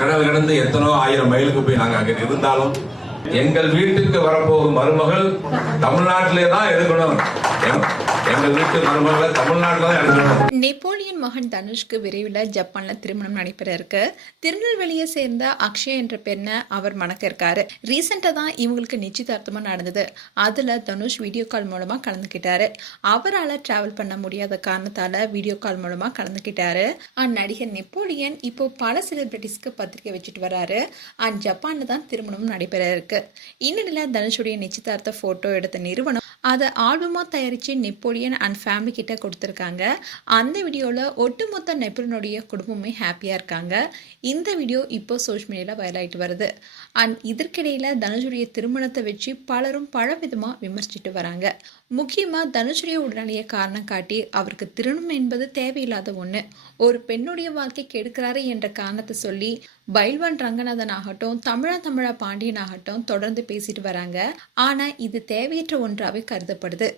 கடல் கடந்து எத்தனோ 1000 மைலுக்கு போய் நாங்க அங்க இருந்தாலும் எங்கள் வீட்டுக்கு வரப்போகும் மருமகள் தமிழ்நாட்டிலே தான் எடுக்கணும். எங்கள் வீட்டு மருமகளை தமிழ்நாட்டில் தான் எடுக்கணும். நெப்போலியன் மகன் தனுஷ்க்கு விரைவில் ஜப்பான்ல திருமணம் நடைபெற இருக்கு. திருநெல்வேலியை சேர்ந்த அக்ஷய் என்ற பெண்ணை அவர் மணக்க இருக்காரு. ரீசெண்டா தான் இவங்களுக்கு நிச்சயதார்த்தமா நடந்தது. அதுல தனுஷ் வீடியோ கால் மூலமா கலந்துக்கிட்டாரு. அவரால் டிராவல் பண்ண முடியாத காரணத்தால வீடியோ கால் மூலமா கலந்துக்கிட்டாரு. நடிகர் நெப்போலியன் இப்போ பல செலிபிரிட்டிஸ்க்கு பத்திரிகை வச்சுட்டு வராரு. ஜப்பான்ல தான் திருமணம் நடைபெற இருக்கு. இந்நிலையில தனுஷுடைய நிச்சயதார்த்த போட்டோ எடுத்த நிறுவனம் அதை ஆல்பமா தயாரிச்சு நெப்போலியன் அண்ட் ஃபேமிலி கிட்ட கொடுத்துருக்காங்க. அந்த வீடியோல ஒட்டுமொத்த நெப்போலியனுடைய குடும்பமே ஹாப்பியா இருக்காங்க. இந்த வீடியோ இப்போ சோஷியல் மீடியால வைரல் ஆயிட்டு வருது. இதற்கிடையில தனுஷுடைய திருமணத்தை வச்சு பலரும் பலவிதமா விமர்சிச்சுட்டு வராங்க. முக்கியமா தனுஷுடைய உடல்நிலையை காரணம் காட்டி அவருக்கு திருமணம் என்பது தேவையில்லாத ஒண்ணு, ஒரு பெண்ணுடைய வாழ்க்கை கெடுக்கிறாரு என்ற காரணத்தை சொல்லி பைல்வான் ரங்கநாதன் ஆகட்டும், தமிழா பாண்டியன் ஆகட்டும் தொடர்ந்து பேசிட்டு வராங்க. ஆனா இது தேவையற்ற ஒன்றாவே கருதப்படுது.